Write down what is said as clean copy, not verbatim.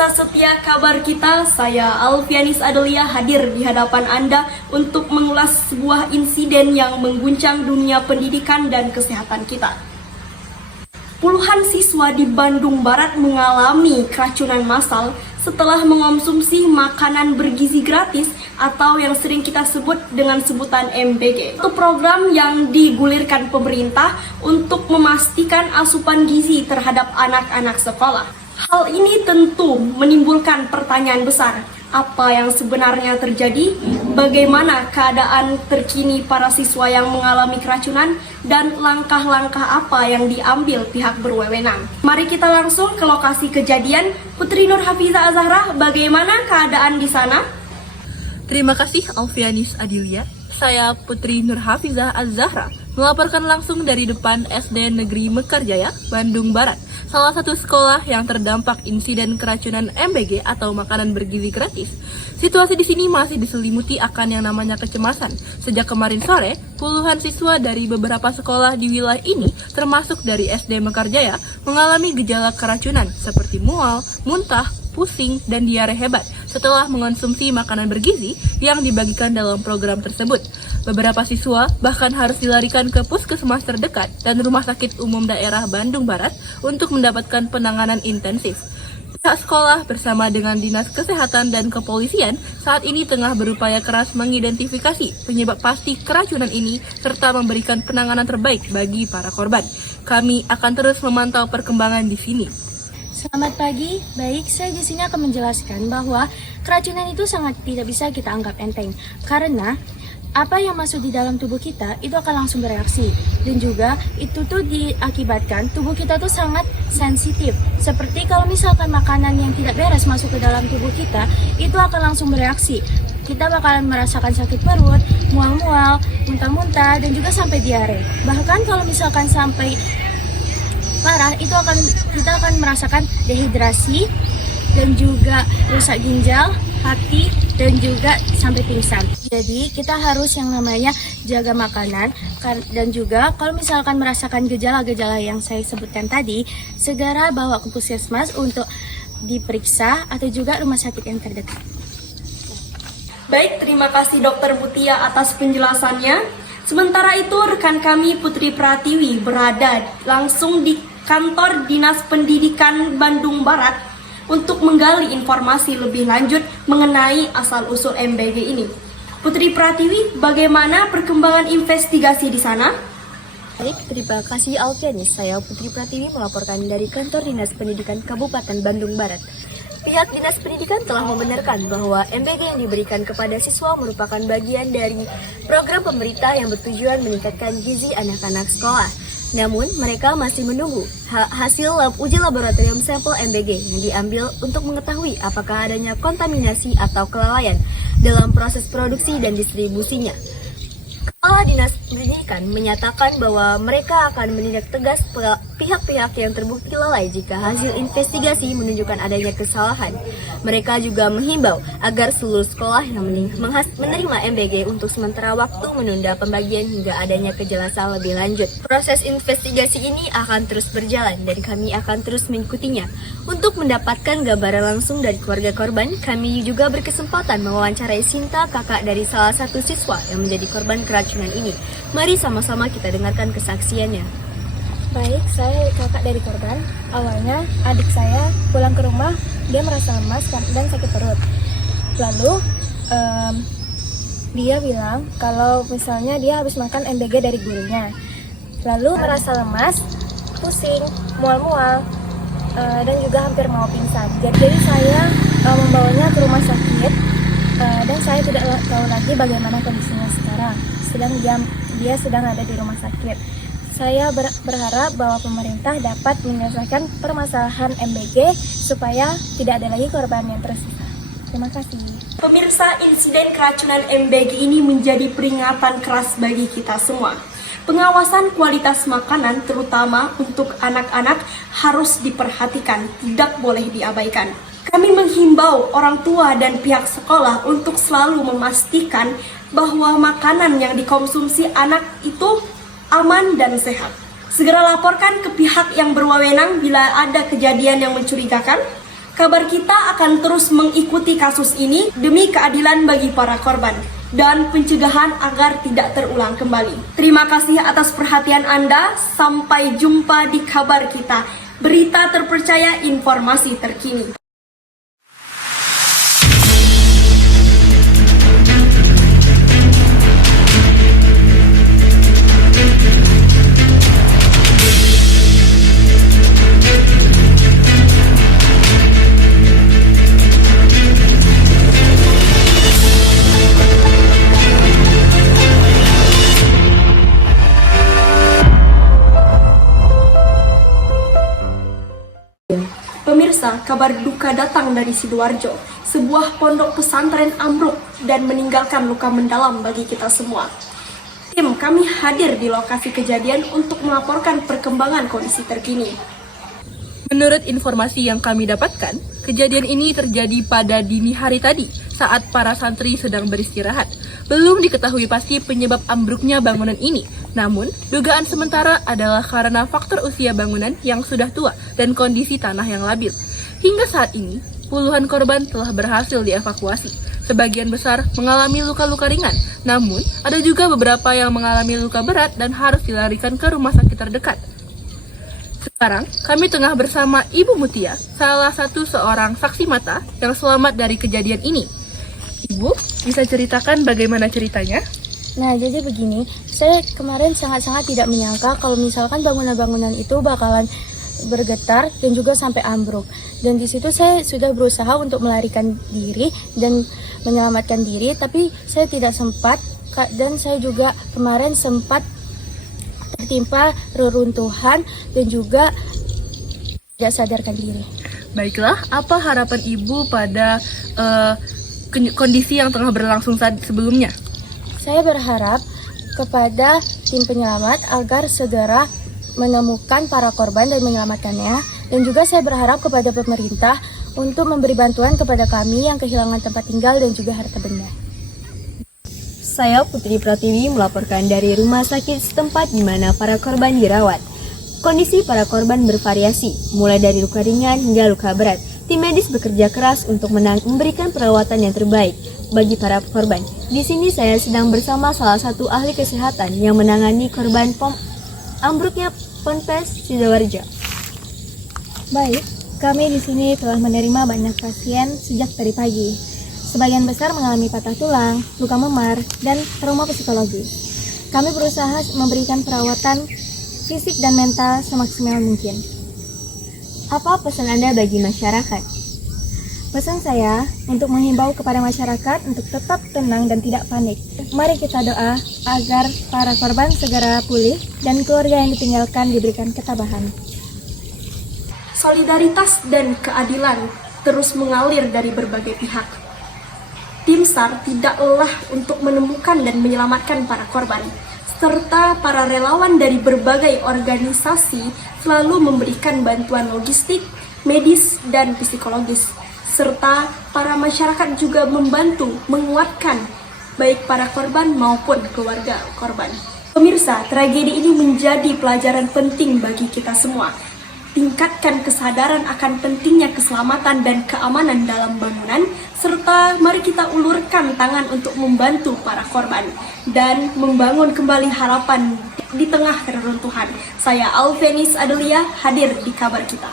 Pemirsa setia kabar kita, saya Alfianis Adelia hadir di hadapan Anda untuk mengulas sebuah insiden yang mengguncang dunia pendidikan dan kesehatan kita. Puluhan siswa di Bandung Barat mengalami keracunan massal setelah mengonsumsi makanan bergizi gratis atau yang sering kita sebut dengan sebutan MBG. Itu program yang digulirkan pemerintah untuk memastikan asupan gizi terhadap anak-anak sekolah. Hal ini tentu menimbulkan pertanyaan besar. Apa yang sebenarnya terjadi? Bagaimana keadaan terkini para siswa yang mengalami keracunan? Dan langkah-langkah apa yang diambil pihak berwenang? Mari kita langsung ke lokasi kejadian. Putri Nur Hafizah Az-Zahra, bagaimana keadaan di sana? Terima kasih Alfianis Adelia. Saya Putri Nur Hafizah Az-Zahra melaporkan langsung dari depan SD Negeri Mekarjaya, Bandung Barat, salah satu sekolah yang terdampak insiden keracunan MBG atau makanan bergizi gratis. Situasi di sini masih diselimuti akan yang namanya kecemasan. Sejak kemarin sore, puluhan siswa dari beberapa sekolah di wilayah ini, termasuk dari SD Mekarjaya, mengalami gejala keracunan seperti mual, muntah, pusing, dan diare hebat setelah mengonsumsi makanan bergizi yang dibagikan dalam program tersebut. Beberapa siswa bahkan harus dilarikan ke puskesmas terdekat dan Rumah Sakit Umum Daerah Bandung Barat untuk mendapatkan penanganan intensif. Pihak sekolah bersama dengan Dinas Kesehatan dan Kepolisian saat ini tengah berupaya keras mengidentifikasi penyebab pasti keracunan ini serta memberikan penanganan terbaik bagi para korban. Kami akan terus memantau perkembangan di sini. Selamat pagi, baik saya di sini akan menjelaskan bahwa keracunan itu sangat tidak bisa kita anggap enteng karena apa yang masuk di dalam tubuh kita itu akan langsung bereaksi dan juga itu tuh diakibatkan tubuh kita tuh sangat sensitif. Seperti kalau misalkan makanan yang tidak beres masuk ke dalam tubuh kita itu akan langsung bereaksi. Kita bakalan merasakan sakit perut, mual-mual, muntah-muntah dan juga sampai diare. Bahkan kalau misalkan sampai parah itu kita akan merasakan dehidrasi dan juga rusak ginjal, hati, dan juga sampai pingsan. Jadi kita harus yang namanya jaga makanan dan juga kalau misalkan merasakan gejala-gejala yang saya sebutkan tadi, segera bawa ke puskesmas untuk diperiksa atau juga rumah sakit yang terdekat. Baik, terima kasih Dokter Mutia atas penjelasannya. Sementara itu rekan kami Putri Pratiwi berada langsung di kantor Dinas Pendidikan Bandung Barat untuk menggali informasi lebih lanjut mengenai asal-usul MBG ini. Putri Pratiwi, bagaimana perkembangan investigasi di sana? Baik, terima kasih Alfianis. Saya Putri Pratiwi melaporkan dari kantor Dinas Pendidikan Kabupaten Bandung Barat. Pihak Dinas Pendidikan telah membenarkan bahwa MBG yang diberikan kepada siswa merupakan bagian dari program pemerintah yang bertujuan meningkatkan gizi anak-anak sekolah. Namun, mereka masih menunggu hasil uji laboratorium sampel MBG yang diambil untuk mengetahui apakah adanya kontaminasi atau kelalaian dalam proses produksi dan distribusinya. Kepala Dinas Pendidikan menyatakan bahwa mereka akan menindak tegas pihak-pihak yang terbukti lalai jika hasil investigasi menunjukkan adanya kesalahan. Mereka juga menghimbau agar seluruh sekolah yang menerima MBG untuk sementara waktu menunda pembagian hingga adanya kejelasan lebih lanjut. Proses investigasi ini akan terus berjalan dan kami akan terus mengikutinya. Untuk mendapatkan gambaran langsung dari keluarga korban, kami juga berkesempatan mewawancarai Sinta, kakak dari salah satu siswa yang menjadi korban keracunan ini. Mari sama-sama kita dengarkan kesaksiannya. Baik, saya kakak dari korban. Awalnya adik saya pulang ke rumah, dia merasa lemas dan sakit perut. Lalu dia bilang kalau misalnya dia habis makan MBG dari gurunya. Lalu merasa lemas, pusing, mual-mual, dan juga hampir mau pingsan. Jadi saya membawanya ke rumah sakit dan saya tidak tahu lagi bagaimana kondisinya sekarang. Sedang dia sedang ada di rumah sakit. Saya berharap bahwa pemerintah dapat menyelesaikan permasalahan MBG supaya tidak ada lagi korban yang tersisa. Terima kasih. Pemirsa, insiden keracunan MBG ini menjadi peringatan keras bagi kita semua. Pengawasan kualitas makanan terutama untuk anak-anak harus diperhatikan, tidak boleh diabaikan. Kami menghimbau orang tua dan pihak sekolah untuk selalu memastikan bahwa makanan yang dikonsumsi anak itu aman dan sehat. Segera laporkan ke pihak yang berwenang bila ada kejadian yang mencurigakan. Kabar kita akan terus mengikuti kasus ini demi keadilan bagi para korban dan pencegahan agar tidak terulang kembali. Terima kasih atas perhatian Anda. Sampai jumpa di kabar kita. Berita terpercaya, informasi terkini. Pemirsa, kabar duka datang dari Sidoarjo. Sebuah pondok pesantren ambruk dan meninggalkan luka mendalam bagi kita semua. Tim kami hadir di lokasi kejadian untuk melaporkan perkembangan kondisi terkini. Menurut informasi yang kami dapatkan, kejadian ini terjadi pada dini hari tadi saat para santri sedang beristirahat. Belum diketahui pasti penyebab ambruknya bangunan ini, namun dugaan sementara adalah karena faktor usia bangunan yang sudah tua dan kondisi tanah yang labil. Hingga saat ini, puluhan korban telah berhasil dievakuasi. Sebagian besar mengalami luka-luka ringan, namun ada juga beberapa yang mengalami luka berat dan harus dilarikan ke rumah sakit terdekat. Sekarang, kami tengah bersama Ibu Mutia, salah satu seorang saksi mata yang selamat dari kejadian ini. Ibu, bisa ceritakan bagaimana ceritanya? Nah, jadi begini, saya kemarin sangat-sangat tidak menyangka kalau misalkan bangunan-bangunan itu bakalan bergetar dan juga sampai ambruk. Dan di situ saya sudah berusaha untuk melarikan diri dan menyelamatkan diri, tapi saya tidak sempat, dan saya juga kemarin sempat tertimpa reruntuhan dan juga tidak sadarkan diri. Baiklah, apa harapan Ibu pada kondisi yang tengah berlangsung saat sebelumnya? Saya berharap kepada tim penyelamat agar segera menemukan para korban dan menyelamatkannya. Dan juga saya berharap kepada pemerintah untuk memberi bantuan kepada kami yang kehilangan tempat tinggal dan juga harta benda. Saya Putri Pratiwi melaporkan dari rumah sakit setempat di mana para korban dirawat. Kondisi para korban bervariasi, mulai dari luka ringan hingga luka berat. Tim medis bekerja keras untuk memberikan perawatan yang terbaik bagi para korban. Di sini saya sedang bersama salah satu ahli kesehatan yang menangani korban ambruknya Ponpes Sidoarjo. Baik, kami di sini telah menerima banyak pasien sejak tadi pagi. Sebagian besar mengalami patah tulang, luka memar, dan trauma psikologis. Kami berusaha memberikan perawatan fisik dan mental semaksimal mungkin. Apa pesan Anda bagi masyarakat? Pesan saya untuk menghimbau kepada masyarakat untuk tetap tenang dan tidak panik. Mari kita doa agar para korban segera pulih dan keluarga yang ditinggalkan diberikan ketabahan. Solidaritas dan keadilan terus mengalir dari berbagai pihak. Tim SAR tidak lelah untuk menemukan dan menyelamatkan para korban, serta para relawan dari berbagai organisasi selalu memberikan bantuan logistik, medis, dan psikologis, serta para masyarakat juga membantu menguatkan baik para korban maupun keluarga korban. Pemirsa, tragedi ini menjadi pelajaran penting bagi kita semua. Tingkatkan kesadaran akan pentingnya keselamatan dan keamanan dalam bangunan, serta mari kita ulurkan tangan untuk membantu para korban dan membangun kembali harapan di tengah reruntuhan. Saya Alfianis Adelia, hadir di kabar kita.